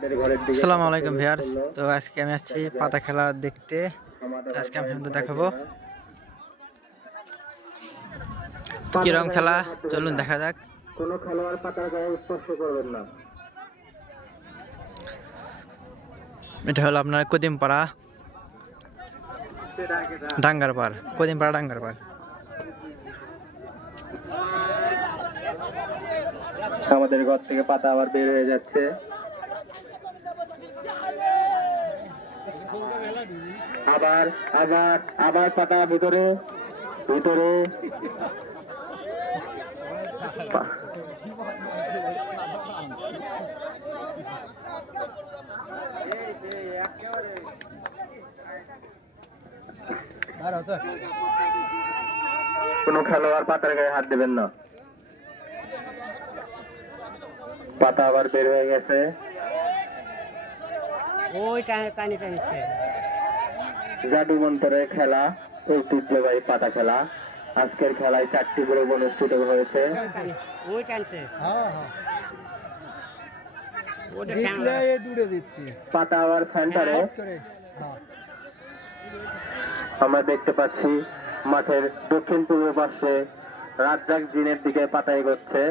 আসসালামু আলাইকুম ভিউয়ার্স। তো আজকে আমি আসছি পাতা খেলা দেখতে। আজকে আমি আপনাদের দেখাবো কিরকম খেলা, চলুন দেখা যাক। কোনো খেলোয়াড় পাতার গায়ে স্পর্শ করবেন না। এটা হলো আপনার কদিমপাড়া ডাঙ্গারপাড়, কদিমপাড়া ডাঙ্গারপাড়। আমাদের ঘর থেকে পাতা আবার বের হয়ে যাচ্ছে। আবার আবার আবার পাতা ভিতরে ভিতরে। কোনো খেলোয়াড় পাতার গায়ে হাত দেবেন না। পাতা আবার বের হয়ে গেছে। জাদু মন্ত্রের খেলা, ঐতিহ্যবাহী পাতা খেলা। আজকের খেলায় 4টি গ্রুপ অনুষ্ঠিত হয়েছে। পাতা আবার সেন্টারে। আমরা দেখতে পাচ্ছি মাঠের দক্ষিণ পূর্ব পাশে রাজ্জাক জিনের দিকে পাতা এগোচ্ছে।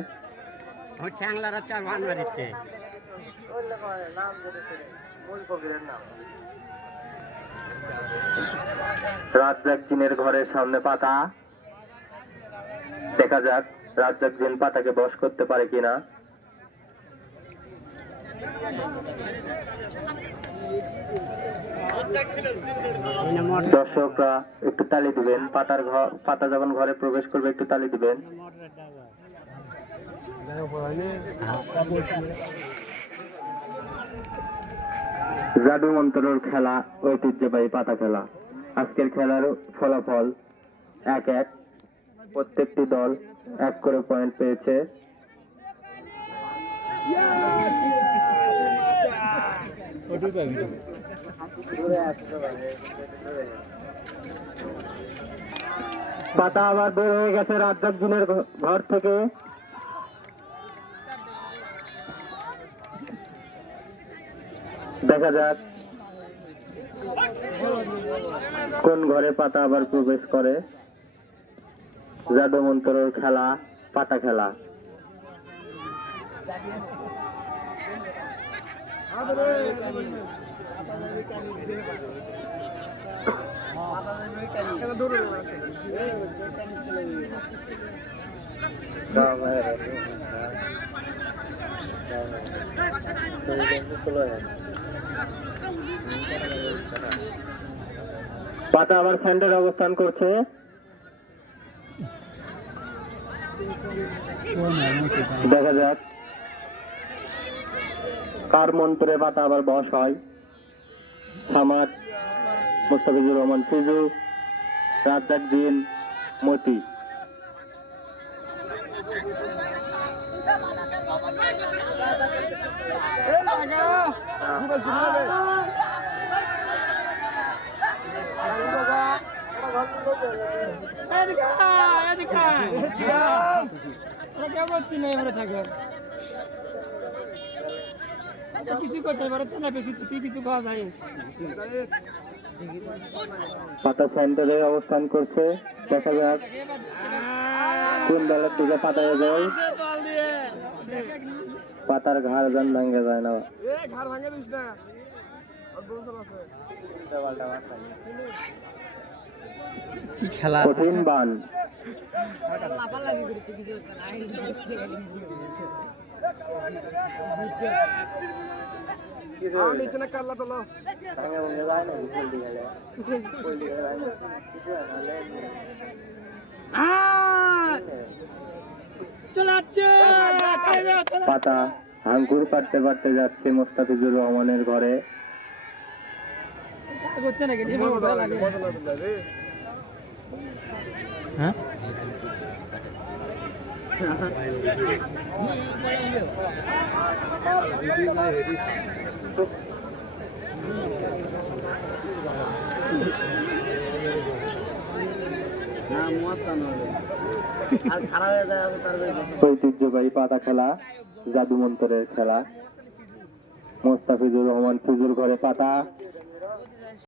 রাজ্জাক জিনের ঘরের সামনে পাতা। দেখা যাক রাজ্জাক জিন পাতাকে বশ করতে পারে কিনা। দর্শকরা একটু তালি দিবেন। পাতা যখন ঘরে প্রবেশ করবে একটু তালি দিবেন। জাদু মন্ত্রের খেলা, ঐতিহ্যবাহী পাতা খেলা। আজকের খেলার ফলাফল 1-1। প্রত্যেকটি দল 1 করে পয়েন্ট পেয়েছে। পাতা আবার বের হয়ে গেছে রাজ্জাক জিনের ঘর থেকে। দেখা যাক কোন ঘরে পাতা আবার প্রবেশ করে। জাদু মন্ত্রের খেলা, পাতা খেলা। পাতা আবার সেন্টারে অবস্থান করছে। দেখা যাক কার মন্ত্রে পাতা আবার বশ হয়। সামাদ, মুস্তাফিজুর রহমান ফিজু, রাজ্জাক জিন, মতি। পাতা সেন্টারে অবস্থান করছে। দেখা যাক কোন দলের দিকে পাতা যায়। পাতার ঘাড় যান ভাঙ্গে যায় না। কি খেলা, কঠিন বান। পাতা আঙ্কুর পাড়তে পাড়তে যাচ্ছে মুস্তাফিজুর রহমানের ঘরে। হ্যাঁ ঐতিহ্যবাহী পাতা খেলা, জাদু মন্ত্রের খেলা। মোস্তাফিজুর রহমান ফিজুর ঘরে পাতা